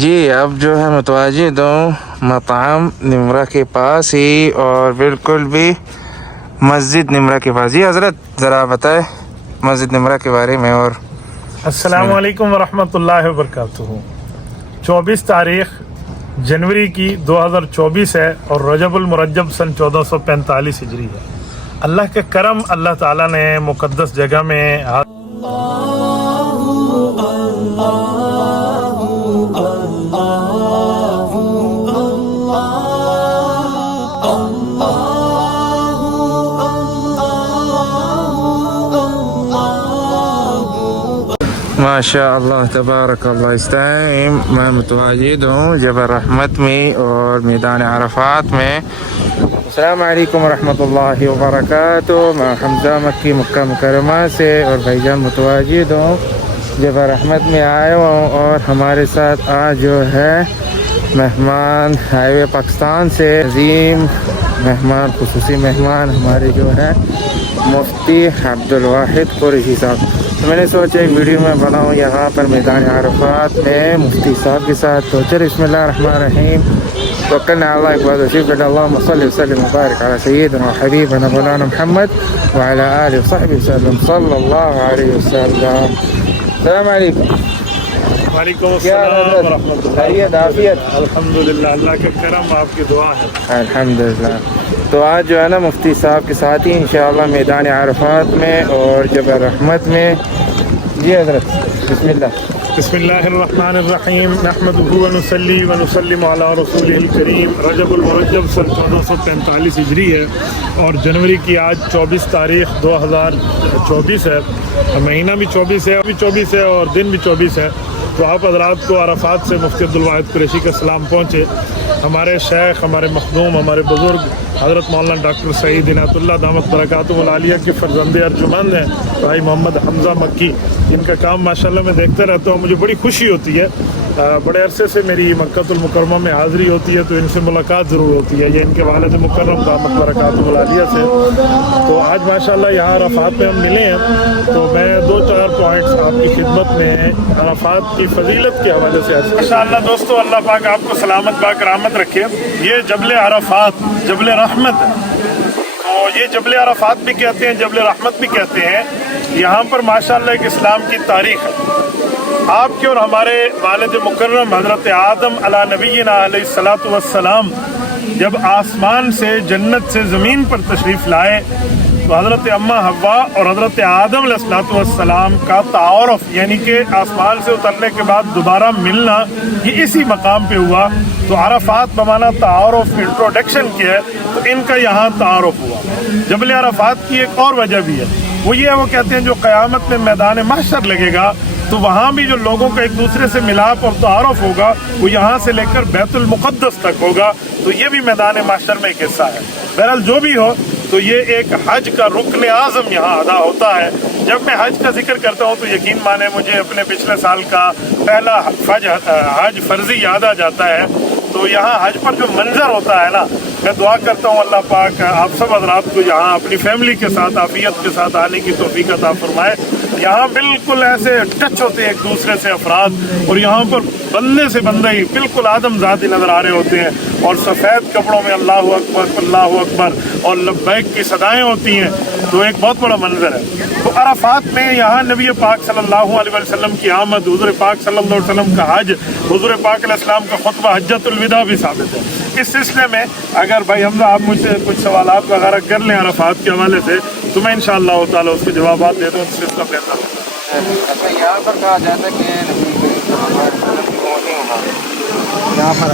جی اب جو ہے متواجد ہوں مطعم نمرہ کے پاس ہی اور بالکل بھی مسجد نمرہ کے پاس. جی حضرت ذرا بتائیں مسجد نمرہ کے بارے میں. اور السلام علیکم ورحمۃ اللہ وبرکاتہ. 24 تاریخ جنوری کی 2024 ہے اور رجب المرجب سن 1445 ہجری ہے. اللہ کے کرم اللہ تعالیٰ نے مقدس جگہ میں ماشاء اللہ تبارک اللہ. اس ٹائم میں متواجد ہوں جبل رحمت میں اور میدان عرفات میں. السلام علیکم ورحمۃ اللہ وبرکاتہ. میں حمزہ مکی مکہ مکرمہ سے اور بھائی جان متواجد ہوں جبل رحمت میں آئے ہوں. اور ہمارے ساتھ آج جو ہے مہمان ہائی وے پاکستان سے عظیم مہمان خصوصی مہمان ہمارے جو ہے مفتی عبدالواحد قریشی صاحب. تو میں نے سوچا ایک ویڈیو میں بناؤں یہاں پر میدان عرفات میں مفتی صاحب کے ساتھ. تو چل بسم اللہ الرحمن الرحیم توکلنا علی اللہ اکبر وشیف اللہم صلی وسلم وبارک علی سیدنا حبیبنا مولانا محمد وعلی آلہ وصحبہ وسلم صلی اللہ علیہ وسلم. السلام علیکم. وعلیکم السلام ورحمۃ اللہ. خیریت عافیت؟ الحمدللہ اللہ کا کرم آپ کی دعا ہے. الحمدللہ. تو آج جو ہے نا مفتی صاحب کے ساتھ ہی انشاءاللہ میدان عرفات میں اور جبل رحمت میں. جی حضرت بسم اللہ. بسم اللہ الرحمن الرحیم. نحمدہ ونصلی ونسلم علی رسولہ الکریم. رجب المرجب سن 1445 ہجری ہے اور جنوری کی آج 24 تاریخ 2024 ہے. مہینہ بھی 24 ہے, ابھی 24 ہے اور دن بھی 24 ہے. تو آپ حضرات کو عرفات سے مفتی عبدالواحد قریشی کا سلام پہنچے. ہمارے شیخ, ہمارے مخدوم, ہمارے بزرگ حضرت مولانا ڈاکٹر سعید عنایت اللہ دامت برکاتہ العالیہ کے فرزند ارجمند ہیں بھائی محمد حمزہ مکی. ان کا کام ماشاءاللہ میں دیکھتے رہتا ہوں, مجھے بڑی خوشی ہوتی ہے. بڑے عرصے سے میری مکہ المکرمہ میں حاضری ہوتی ہے تو ان سے ملاقات ضرور ہوتی ہے. یہ ان کے والد مکرم دامت برکاتہ العالیہ سے. تو آج ماشاءاللہ یہاں عرفات میں ہم ملے ہیں تو میں 2-4 پوائنٹس آپ کی خدمت میں عرفات کی فضیلت کے حوالے سے ماشاءاللہ. دوستو اللہ پاک آپ کو سلامت پاک رحمت رکھے. یہ جبل عرفات جبل رحمت ہے. تو یہ جبل عرفات بھی کہتے ہیں, جبل رحمت بھی کہتے ہیں. یہاں پر ماشاءاللہ ایک اسلام کی تاریخ ہے. آپ کے اور ہمارے والد مکرم حضرت آدم علی نبینا علیہ الصلوۃ والسلام جب آسمان سے جنت سے زمین پر تشریف لائے تو حضرت اماں حوا اور حضرت آدم علیہ الصلوۃ والسلام کا تعارف, یعنی کہ آسمان سے اترنے کے بعد دوبارہ ملنا, یہ اسی مقام پہ ہوا. تو عرفات بمانا تعارف, انٹروڈکشن کیا ہے, تو ان کا یہاں تعارف ہوا. جبل عرفات کی ایک اور وجہ بھی ہے, وہ یہ ہے وہ کہتے ہیں جو قیامت میں میدان محشر لگے گا تو وہاں بھی جو لوگوں کا ایک دوسرے سے ملاپ اور تعارف ہوگا وہ یہاں سے لے کر بیت المقدس تک ہوگا. تو یہ بھی میدان محشر میں ایک حصہ ہے. بہرحال جو بھی ہو تو یہ ایک حج کا رکن اعظم یہاں ادا ہوتا ہے. جب میں حج کا ذکر کرتا ہوں تو یقین مانے مجھے اپنے پچھلے سال کا پہلا حج فرضی یاد آ جاتا ہے. تو یہاں حج پر جو منظر ہوتا ہے نا, میں دعا کرتا ہوں اللہ پاک آپ سب حضرات کو یہاں اپنی فیملی کے ساتھ عافیت کے ساتھ آنے کی توفیق عطا فرمائے. یہاں بالکل ایسے ٹچ ہوتے ہیں ایک دوسرے سے افراد, اور یہاں پر بندے سے بندہ ہی بالکل آدم ذاتی نظر آ رہے ہوتے ہیں, اور سفید کپڑوں میں اللہ اکبر اور لبیک کی صدائیں ہوتی ہیں. تو ایک بہت بڑا منظر ہے. تو عرفات میں یہاں نبی پاک صلی اللہ علیہ وسلم کی آمد, حضور پاک صلی اللہ علیہ وسلم کا حج, حضور پاک علیہ السلام کا خطبہ حجۃ الوداع بھی ثابت ہے. اس سلسلے میں اگر بھائی حمزہ آپ مجھ سے کچھ سوالات وغیرہ کر لیں عرفات کے حوالے سے تو میں انشاءاللہ تعالیٰ اس کے جوابات دے دوں. سلسلہ بہتر ہوگا. اچھا, یہاں پر کہا جاتا ہے کہ یہاں پر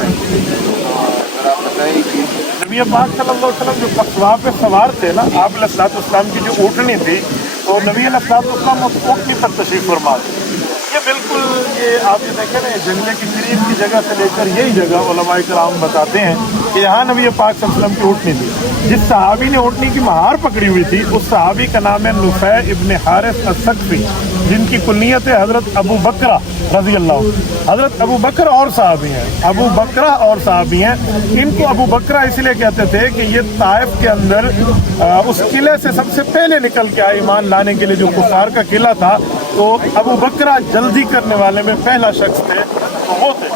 نبی پاک صلی اللہ علیہ وسلم جو پختوا پہ سوار تھے نا, آپ علیہ الصلوۃ والسلام کی جو اونٹنی تھی تو نبی علیہ الصلوۃ والسلام اس اونٹنی پر تشریف فرما تھے. یہ بالکل یہ آپ یہ دیکھیں نا, جنگل کی قریب کی جگہ سے لے کر یہی جگہ علماء کرام بتاتے ہیں کہ یہاں نبی پاک صلی اللہ علیہ وسلم کی اونٹنی تھی. جس صحابی نے اونٹنی کی مہار پکڑی ہوئی تھی اس صحابی کا نام ہے نفیع ابن حارث الثقفی, جن کی کنیت ہے حضرت ابو بکرہ رضی اللہ. حضرت ابو بکر اور صحابی ہیں, ابو بکرہ اور صحابی ہیں. ان کو ابو بکرہ اس لیے کہتے تھے کہ یہ طائف کے اندر اس قلعے سے سب سے پہلے نکل کے آئے ایمان لانے کے لیے, جو کفار کا قلعہ تھا. تو ابو بکرہ جلدی کرنے والے میں پہلا شخص تھے, تو وہ تھے.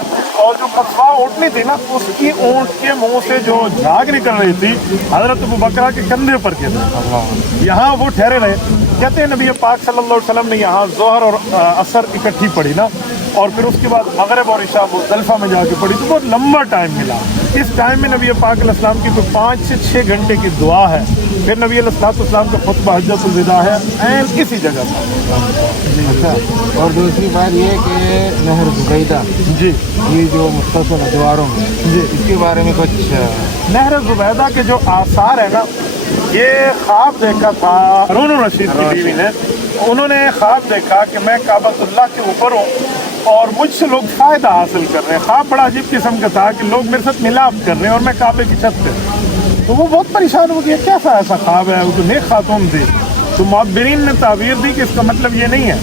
اور جو कछुआ ऊँटनी थी ना, उसकी ऊँट के मुंह से जो झाग निकल रही थी हजरत अबू बकरा के कंधे पर के थे। यहाँ वो ठहरे रहे। कहते हैं नबी पाक सल्लल्लाहु अलैहि वसल्लम ने यहाँ जोहर और असर इकट्ठी पढ़ी ना, और फिर उसके बाद मगरिब और इशा मुज़दलिफा में जाके पढ़ी, तो बहुत लंबा टाइम मिला। इस टाइम में नबी पाक अलैहिस्सलाम की कोई 5 से 6 घंटे की दुआ है। फिर नबी अलैहिस्सलाम का खुतबा हज्जतुल विदा है ऐन इसी जगह पर। अच्छा, और दूसरी बात ये कि नहर ज़ुबैदा जी, ये जो मुख्तसर द्वारों में जी, इसके बारे में कुछ नहर ज़ुबैदा के जो आसार है ना, ये ख्वाब देखा था हारून रशीद की बीवी ने। उन्होंने ख्वाब देखा कि मैं काबतुल्लाह के ऊपर हूँ और मुझसे लोग फ़ायदा हासिल कर रहे हैं। ख्वाब बड़ा अजीब किस्म का था कि लोग मेरे साथ मिलाप कर रहे हैं और मैं काबे की छत पे। तो वो बहुत परेशान हो गया, कैसा ऐसा ख्वाब है? वो तो नेक खातून थी। तो मुअब्बिरीन ने ताबीर दी कि इसका मतलब ये नहीं है।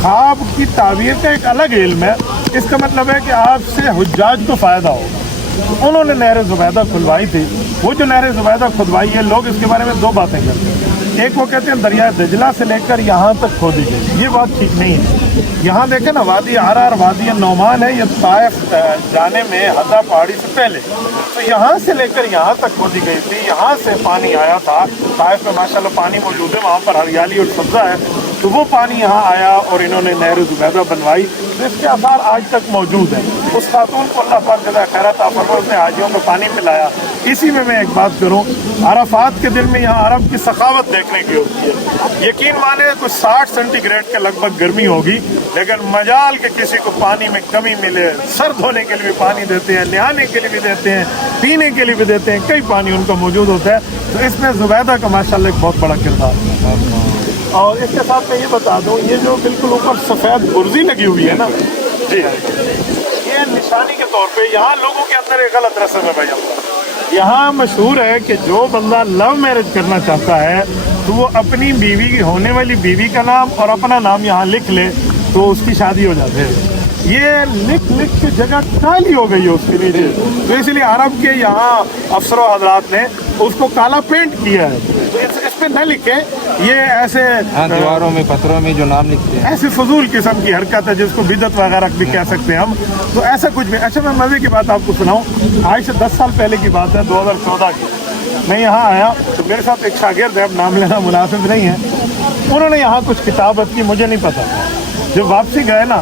ख्वाब की ताबीर का एक अलग इल्म है। इसका मतलब है कि आपसे हुज्जाज को फ़ायदा होगा। उन्होंने नहर ज़ुबैदा खुलवाई थी। वो जो नहर ज़ुबैदा खुलवाई है, लोग इसके बारे में दो बातें करते हैं। एक वो कहते हैं दरिया दजला से लेकर यहाँ तक खोदी गई, ये बात ठीक नहीं है। यहाँ देखें ना, वादी आरा और वादी नौमान है, ये ताइफ जाने में हदा पहाड़ी से पहले, तो यहाँ से लेकर यहाँ तक खोदी गई थी। यहाँ से पानी आया था। ताइफ में माशाल्लाह पानी मौजूद है, वहाँ पर हरियाली और सब्जा है, तो वो पानी यहाँ आया और इन्होंने नहर ज़ुबैदा बनवाई। तो इसके आसार आज तक मौजूद हैं। उस खातून को अल्लाह पाक जज़ा खैरात अता फरमाए, उसने हाजियों को पानी पिलाया। इसी में मैं एक बात करूँ, अराफात के दिन में यहाँ अरब की सखावत देखने की होती है। यकीन माने कुछ 60 सेंटीग्रेड के लगभग गर्मी होगी, लेकिन मजाल के किसी को पानी में कमी मिले, सर धोने के लिए भी पानी देते हैं, नहाने के लिए भी देते हैं, पीने के लिए भी देते हैं, कई पानी उनका मौजूद होता है। तो इसमें ज़ुबैदा का माशाल्लाह एक बहुत बड़ा किरदार है। और इसके साथ मैं ये बता दूँ, ये जो बिल्कुल ऊपर सफ़ेद बुर्जी लगी हुई है ना जी, ये निशानी के तौर पे यहाँ लोगों के अंदर एक गलत रस्म है भाई। यहाँ मशहूर है कि जो बंदा लव मैरिज करना चाहता है तो वो अपनी बीवी की, होने वाली बीवी का नाम और अपना नाम यहाँ लिख ले तो उसकी शादी हो जाती है। ये लिख लिख के जगह काली हो गई है उसके नीचे, तो इसलिए अरब के यहाँ अफसरों हजरात ने उसको काला पेंट किया है। तो इस पे न लिखे, ये ऐसे दीवारों में पत्थरों में जो नाम लिखते हैं, ऐसी फजूल किस्म की हरकत है जिसको बिदत वगैरह भी कह सकते हैं हम। तो ऐसा कुछ भी। अच्छा, मैं मज़े की बात आपको सुनाऊँ। आज से 10 साल पहले की बात है, 2014 की। मैं यहाँ आया तो मेरे साथ एक शागिर्द है, अब नाम लेना मुनासिब नहीं है, उन्होंने यहाँ कुछ किताबत की, मुझे नहीं पता था। जब वापसी गए ना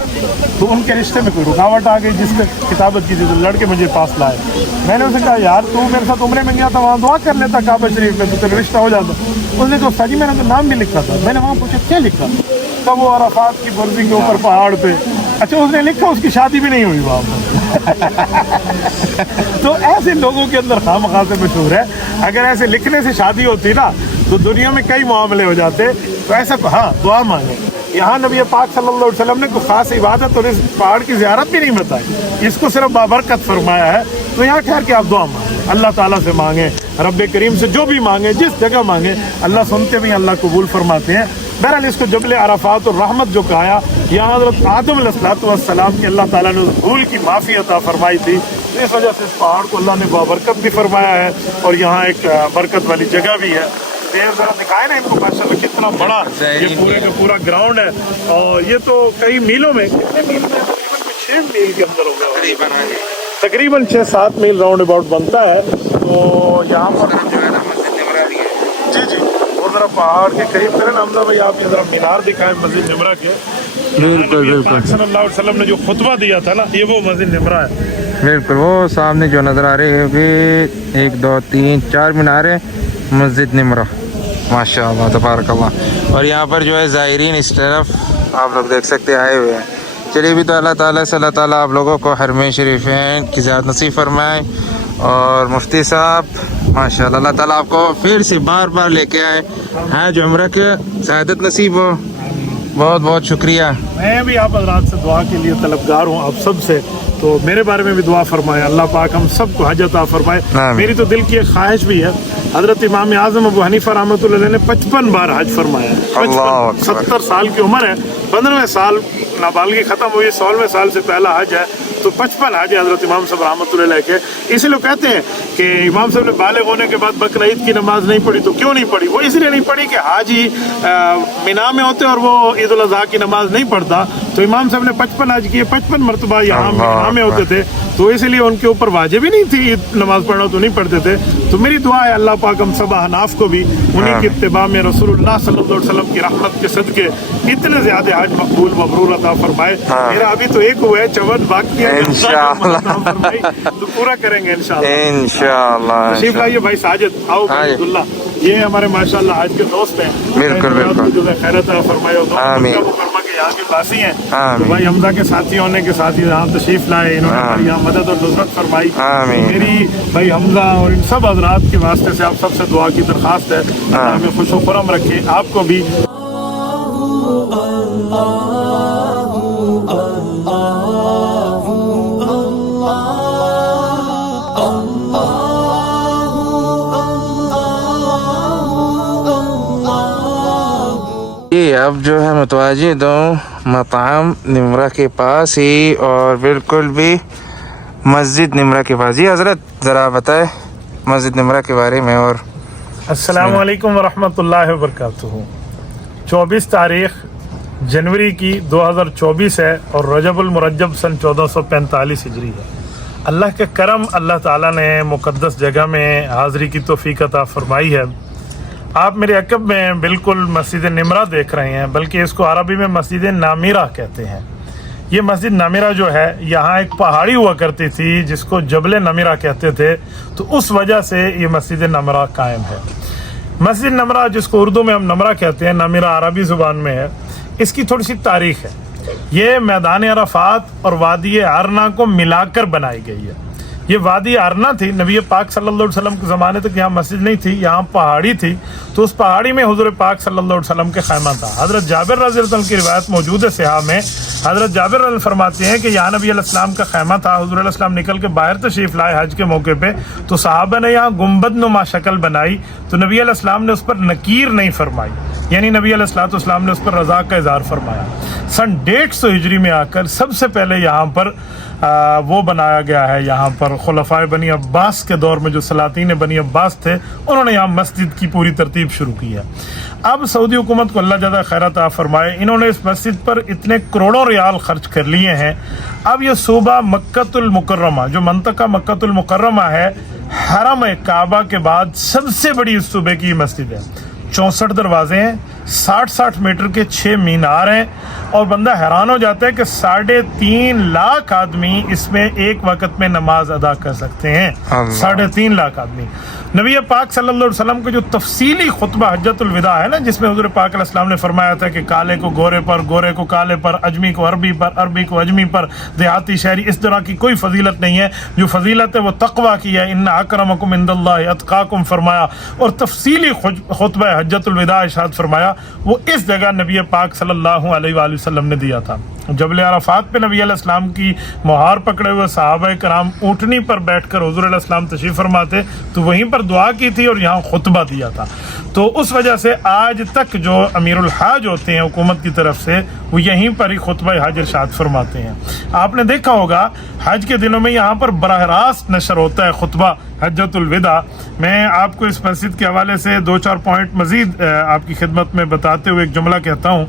तो उनके रिश्ते में कोई रुकावट आ गई जिसपे किताबत की, जो लड़के मुझे पास लाए। मैंने उनसे कहा, यार तू मेरे साथ उम्रे में गया था, वहाँ दुआ कर लेता काबा शरीफ में, तो तेरा रिश्ता हो जाता। उसने कहा, साजी मैंने तो नाम भी लिखा था। मैंने वहाँ पूछा क्या लिखा? तब वो अराफात की बुर्जी के ऊपर पहाड़ पे। अच्छा, उसने लिखा उसकी शादी भी नहीं हुई वहाँ पर। तो ऐसे लोगों के अंदर खामखा से मशहूर है। अगर ऐसे लिखने से शादी होती ना तो दुनिया में कई मामले हो जाते। तो ऐसा, हाँ, दुआ मांगे। यहाँ नबी पाक सल्लल्लाहु अलैहि वसल्लम ने कोई खास इबादत और इस पहाड़ की ज़ियारत भी नहीं बताई, इसको सिर्फ बाबरकत फरमाया है। तो यहाँ ठहर के आप दुआ मांगे, अल्लाह ताला से मांगे, रब करीम से जो भी मांगे, जिस जगह मांगे, अल्लाह सुनते भी, अल्लाह कबूल फरमाते हैं। बहरहाल इसको जबल अराफात और रहमत जो कहा, यहाँ हज़रत आदम अलैहिस्सलाम की अल्लाह ताला ने भूल की माफ़ी अता फरमाई थी। तो इस वजह से इस पहाड़ को अल्लाह ने बाबरकत भी फरमाया है और यहाँ एक बरकत वाली जगह भी है। जरा दिखाए ना इनको माशाल्लाह कितना बड़ा ये पूरे का पूरा ग्राउंड है। और ये तो कई मीलों में, कितने मील में, तकरीबन 6 मील के अंदर होगा, तकरीबन 6-7 मील राउंड अबाउट बनता है। तो यहाँ पर जी जी, वो जरा पहाड़ के करीब करें हमजा भाई, आप ये जरा मीनार दिखाएं मस्जिद निमरा के। बिल्कुल बिल्कुल, सल्लल्लाहु अलैहि वसल्लम ने जो खुतबा दिया था ना, ये वो मस्जिद निमरा है। बिल्कुल, वो सामने जो नज़र आ रही है कि 1 2 3 4 मीनारें मस्जिद निमरा, माशाअल्लाह तबारकल्लाह। और यहाँ पर जो है ज़ायरीन इस तरफ आप लोग देख सकते हैं आए हुए हैं। चलिए भी तो अल्लाह ताला से अल्लाह ताला आप लोगों को हरमैन शरीफैन की ज़ियारत नसीब फरमाए। और मुफ्ती साहब माशाअल्लाह, अल्लाह ताला आपको फिर से बार बार लेके आए, हज उम्र के सआदत नसीब हो। बहुत बहुत शुक्रिया। मैं भी आप हज़रात से दुआ के लिए तलबगार हूँ, आप सब से। तो मेरे बारे में भी दुआ फरमाए, अल्लाह पाक हम सबको हज अता फरमाए। मेरी तो दिल की एक ख्वाहिश भी है, हज़रत इमाम आज़म अबू हनीफा रहमतुल्लाह अलैह ने 55 बार हज फरमाया है। 70 साल की उम्र है, 15वें साल नाबालगी ख़त्म हुई, 16वें साल से पहला हज है। तो 55 हज हज़रत इमाम साहब रहमतुल्लाह अलैह के। इसीलिए लोग कहते हैं कि इमाम साहब ने बालिग होने के बाद बकरा ईद की नमाज नहीं पढ़ी। तो क्यों नहीं पढ़ी? वो इसलिए नहीं पढ़ी कि हाजी मीना में होते और वो ईद उल अज़हा की नमाज नहीं पढ़ता, تو امام صاحب نے 55 حج کیے, 55 مرتبہ یہاں میں ہوتے تھے, تو اس لیے ان کے اوپر واجب ہی نہیں تھی نماز پڑھنا, تو نہیں پڑھتے تھے. تو میری دعا ہے اللہ پاک ہم سب احناف کو بھی انہیں کی اتباع میں رسول اللہ صلی اللہ علیہ وسلم کی رحمت کے صدقے اتنے زیادہ حج مقبول مبرور عطا فرمائے. میرا ابھی تو ایک ہوا ہے, 54 باقی ہے, تو پورا کریں گے انشاءاللہ. تشریف لائیے بھائی ساجد, آؤ عبداللہ, یہ ہمارے ماشاءاللہ آج کے دوست ہیں. بالکل خیرت فرمائے, یہاں کے باسی ہیں. تو بھائی حمزہ کے ساتھی ہونے کے ساتھ ہی یہاں تشریف لائے, انہوں نے ہماری یہاں مدد اور نصرت فرمائی. میری بھائی حمزہ اور ان سب حضرات کے واسطے سے آپ سب سے دعا کی درخواست ہے, ہمیں خوش و خرم رکھے, آپ کو بھی. اب جو ہے متواجد ہوں مطعم نمرہ کے پاس ہی, اور بالکل بھی مسجد نمرہ کے پاس. جی حضرت ذرا بتائیں مسجد نمرہ کے بارے میں. اور السلام علیکم ورحمۃ اللہ وبرکاتہ. 24 تاریخ جنوری کی 2024 ہے, اور رجب المرجب سن 1445 ہجری ہے. اللہ کے کرم, اللہ تعالیٰ نے مقدس جگہ میں حاضری کی توفیق عطا فرمائی ہے. آپ میرے عقب میں بالکل مسجد نمرہ دیکھ رہے ہیں, بلکہ اس کو عربی میں مسجد نامیرہ کہتے ہیں. یہ مسجد نامیرہ جو ہے, یہاں ایک پہاڑی ہوا کرتی تھی جس کو جبل نامیرہ کہتے تھے, تو اس وجہ سے یہ مسجد نمرہ قائم ہے. مسجد نمرہ جس کو اردو میں ہم نمرہ کہتے ہیں, نامیرہ عربی زبان میں ہے. اس کی تھوڑی سی تاریخ ہے. یہ میدان عرفات اور وادی ارنا کو ملا کر بنائی گئی ہے. یہ وادی ارنا تھی, نبی پاک صلی اللہ علیہ وسلم کے زمانے تک یہاں مسجد نہیں تھی, یہاں پہاڑی تھی. تو اس پہاڑی میں حضور پاک صلی اللہ علیہ وسلم کے خیمہ تھا. حضرت جابر رضی اللہ عنہ کی روایت موجود ہے صحاح میں. حضرت جابر رضی اللہ عنہ فرماتے ہیں کہ یہاں نبی علیہ السلام کا خیمہ تھا. حضور علیہ السلام نکل کے باہر تشریف لائے حج کے موقع پہ, تو صحابہ نے یہاں گنبد نما شکل بنائی, تو نبی علیہ السلام نے اس پر نکیر نہیں فرمائی, یعنی نبی علیہ السلام نے اس پر رضا کا اظہار فرمایا. سن 150 ہجری میں آ کر سب سے پہلے یہاں پر وہ بنایا گیا ہے. یہاں پر خلفائے بنی عباس کے دور میں جو سلاطین بنی عباس تھے, انہوں نے یہاں مسجد کی پوری ترتیب شروع کی ہے. اب سعودی حکومت کو اللہ زیادہ خیرات عطا فرمائے, انہوں نے اس مسجد پر اتنے کروڑوں ریال خرچ کر لیے ہیں. اب یہ صوبہ مکۃ المکرمہ, جو منطقہ مکۃ المکرمہ ہے, حرم کعبہ کے بعد سب سے بڑی اس صوبے کی مسجد ہے. 64 دروازے ہیں, 60 میٹر کے 6 مینار ہیں, اور بندہ حیران ہو جاتا ہے کہ 3.5 لاکھ آدمی اس میں ایک وقت میں نماز ادا کر سکتے ہیں. 3.5 لاکھ آدمی. نبی پاک صلی اللہ علیہ وسلم کا جو تفصیلی خطبہ حجۃ الوداع ہے نا, جس میں حضور پاک علیہ السلام نے فرمایا تھا کہ کالے کو گورے پر, گورے کو کالے پر, اجمی کو عربی پر, عربی کو اجمی پر, دیہاتی شہری, اس طرح کی کوئی فضیلت نہیں ہے. جو فضیلت ہے وہ تقویٰ کی ہے. ان اکرمکم عند اللہ اتقاکم فرمایا, اور تفصیلی خطبہ حجۃ الوداع ارشاد فرمایا, وہ اس جگہ نبی پاک صلی اللہ علیہ وآلہ وسلم نے دیا تھا. جبل عرفات پہ نبی علیہ السلام کی مہار پکڑے ہوئے صحابہ کرام اونٹنی پر بیٹھ کر حضور علیہ السلام تشریف فرماتے, تو وہیں پر دعا کی تھی اور یہاں خطبہ دیا تھا. تو اس وجہ سے آج تک جو امیر الحاج ہوتے ہیں حکومت کی طرف سے, وہ یہیں پر ہی خطبہ حج ارشاد فرماتے ہیں. آپ نے دیکھا ہوگا حج کے دنوں میں یہاں پر براہ راست نشر ہوتا ہے خطبہ حجۃ الوداع. میں آپ کو اس مسجد کے حوالے سے 2-4 پوائنٹ مزید آپ کی خدمت میں بتاتے ہوئے ایک جملہ کہتا ہوں.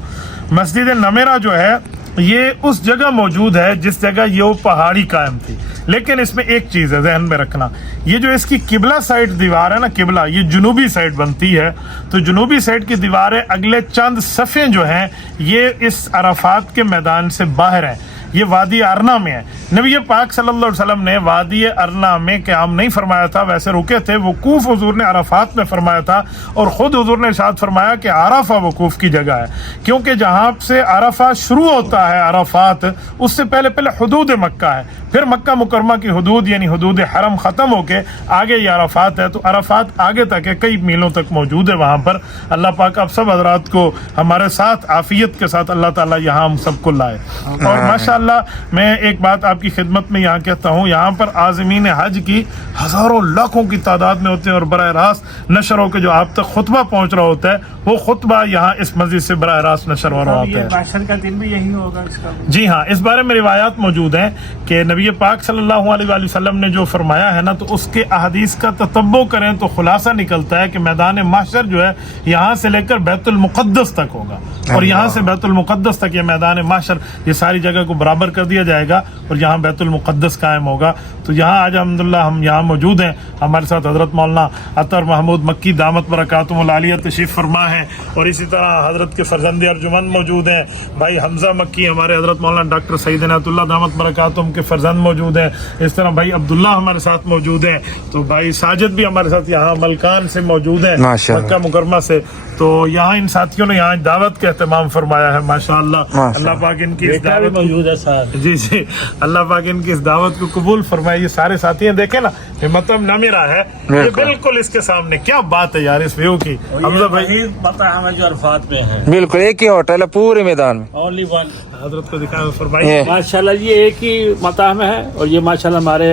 مسجد نمیرہ جو ہے یہ اس جگہ موجود ہے جس جگہ یہ پہاڑی قائم تھی, لیکن اس میں ایک چیز ہے ذہن میں رکھنا, یہ جو اس کی قبلہ سائڈ دیوار ہے نا, قبلہ یہ جنوبی سائڈ بنتی ہے, تو جنوبی سائڈ کی دیواریں اگلے چند صفیں جو ہیں یہ اس عرفات کے میدان سے باہر ہیں. یہ وادی ارنا میں ہے. نبی پاک صلی اللہ علیہ وسلم نے وادی ارنا میں قیام نہیں فرمایا تھا, ویسے رکے تھے. وقوف حضور نے عرفات میں فرمایا تھا, اور خود حضور نے ارشاد فرمایا کہ عرفہ وقوف کی جگہ ہے, کیونکہ جہاں سے عرفہ شروع ہوتا ہے عرفات, اس سے پہلے حدود مکہ ہے, پھر مکہ مکرمہ کی حدود یعنی حدود حرم ختم ہو کے آگے یہ عرفات ہے. تو عرفات آگے تک ہے, کئی میلوں تک موجود ہے وہاں پر. اللہ پاک آپ سب حضرات کو ہمارے ساتھ عافیت کے ساتھ اللہ تعالیٰ یہاں ہم سب کو لائے. اور ماشاء माशाअल्लाह मैं एक बात आपकी खिदमत में यहाँ कहता हूँ, यहाँ पर आज़मीन हज की हज़ारों लाखों की तादाद में होते हैं और बराह रास्त नशर होकर जो आप तक खुतबा पहुँच रहा होता है, वो खुतबा यहाँ इस मस्जिद से बराह रास्त नशर हो रहा होता है। माशर का दिन भी यही होगा इसका? जी हाँ, इस बारे में रिवायात मौजूद हैं कि नबी पाक सल्लल्लाहु अलैहि वसल्लम ने जो फरमाया है ना, तो उसके अहदीस का ततब्बो करें तो खुलासा निकलता है कि मैदान माशर जो है यहाँ से लेकर बैतुल मुक़द्दस तक होगा, और यहाँ से बैतुल मुक़द्दस तक ये मैदान माशर, ये सारी जगह को बराबर कर दिया जाएगा और यहाँ बैतुल मुक़द्दस कायम होगा। तो यहाँ आज अल्हम्दुलिल्लाह हम यहाँ मौजूद हैं, हमारे साथ हज़रत मौलाना अतर महमूद मक्की दामत बरकातुहुल आलिया तशरीफ़ फरमा है, और इसी तरह हज़रत के फर्जंद अर्जुमन मौजूद हैं, भाई हमज़ा मक्की, हमारे हज़रत मौलाना डॉक्टर सईद इनायतुल्लाह दामत बरकातुहुम के फर्जंद मौजूद हैं, इस तरह भाई अब्दुल्ला हमारे साथ मौजूद हैं, तो भाई साजिद भी हमारे साथ यहाँ मलकान से मौजूद हैं, मक्का मुकरमा से। तो यहाँ इन साथियों ने यहाँ दावत का एहतमाम फरमाया है माशाअल्लाह। अल्लाह पाक इनकी इस दावत मौजूद है साथ। जी जी, अल्लाह पाक इनकी इस दावत को कबूल फरमाए। ये सारे साथी हैं, देखे ना, ये मतलब न मेरा है, ये बिल्कुल इसके सामने, क्या बात है यार इस व्यू की। हमजा भाई पता हमें जो अरफात में है, बिल्कुल एक ही होटल है पूरे मैदान में। Only one. हजरत को दिखाएं फरमाइए। माशाल्लाह ये एक ही मताम है, और ये माशाल्लाह हमारे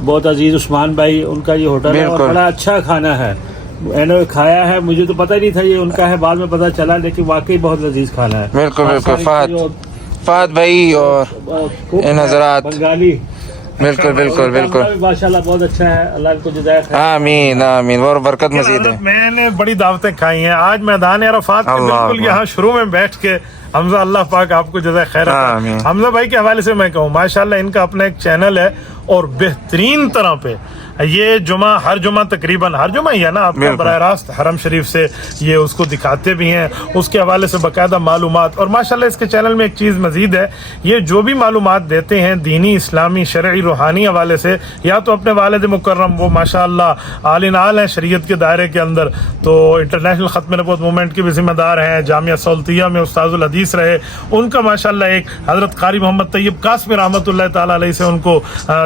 बहुत अजीज उस्मान भाई, उनका ये होटल है और बड़ा अच्छा खाना है। मैंने खाया है, मुझे तो पता ही नहीं था ये उनका है, बाद में पता चला, लेकिन वाकई बहुत लजीज खाना है। बिल्कुल बिल्कुल, फहद भाई और इन हजरात, बंगाली, बिल्कुल बिल्कुल बिल्कुल माशाल्लाह बहुत अच्छा है, अल्लाह इनको जज़ाय खैर। आमीन आमीन, और बरकत मजीद है। मैंने बड़ी दावतें खाई हैं, आज मैदान अरफात में बिल्कुल यहाँ शुरू में बैठ के हमजा, अल्लाह पाक आपको जज़ाय खैर अता। हमजा भाई के हवाले से मैं कहूँ माशाल्लाह इनका अपना एक चैनल है, और बेहतरीन तरह पे ये जुमा, हर जुमा तकरीबन हर जुमा ही है ना आपका, बराह रास्त हरम शरीफ से ये उसको दिखाते भी हैं, उसके हवाले से बाकायदा मालूमात। और माशाल्लाह इसके चैनल में एक चीज़ मजीद है, ये जो भी मालूमात देते हैं दीनी, इस्लामी, शरई, रूहानी हवाले से, या तो अपने वालिद मुकर्रम, वो माशाल्लाह आलिन आल हैं शरीयत के दायरे के अंदर, तो इंटरनेशनल ख़त्म नबूवत मूवमेंट के भी जिम्मेदार हैं, जामिया सौलतिया में उस्ताजुल हदीस रहे, उनका माशाल्लाह एक हज़रत कारी मोहम्मद तैयब कासमी रहमतुल्लाह ताला अलैहि से उनको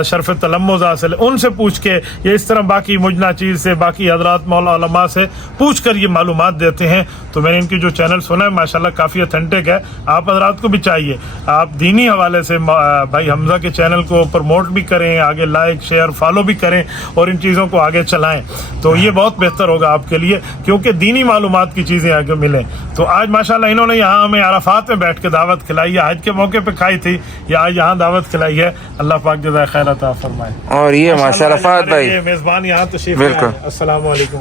शर्फ तलम्मुज़ हासिल है, उनसे पूछ के ये इस तरह बाकी मुजना चीज़ से, बाकी हजरात मौला उलमा से पूछ कर ये मालूमात देते हैं। तो मैंने इनकी जो चैनल सुना है माशाल्लाह काफ़ी ऑथेंटिक है, आप हजरात को भी चाहिए आप दीनी हवाले से भाई हमजा के चैनल को प्रमोट भी करें, आगे लाइक शेयर फॉलो भी करें और इन चीज़ों को आगे चलाएं, तो ये बहुत बेहतर होगा आपके लिए, क्योंकि दीनी मालूमात की चीज़ें आगे मिलें। तो आज माशाल्लाह इन्होंने यहाँ हमें अराफात में बैठ के दावत खिलाई है, हज के मौके पे खाई थी, या आज यहाँ दावत खिलाई है, अल्लाह पाक जज़ाय खैर अता फरमाए। और ये माशाल्लाह फहद भाई मेज़बान यहाँ तशरीफ बिल्कुल। अस्सलाम वालेकुम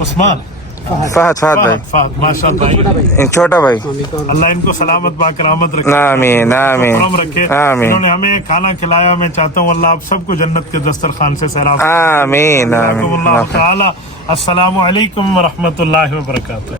उस्मान, फहद भाई, फहद माशाल्लाह भाई, छोटा भाई, अल्लाह इनको सलामत बाकरामत रखे, आमीन आमीन रखे, आमीन। इन्होंने हमें खाना खिलाया, मैं चाहता हूँ अल्लाह आप सबको जन्नत के दस्तरखान से सैराब। आमीन आमीन। अस्सलामु अलैकुम व रहमतुल्लाहि व बरकातुहू।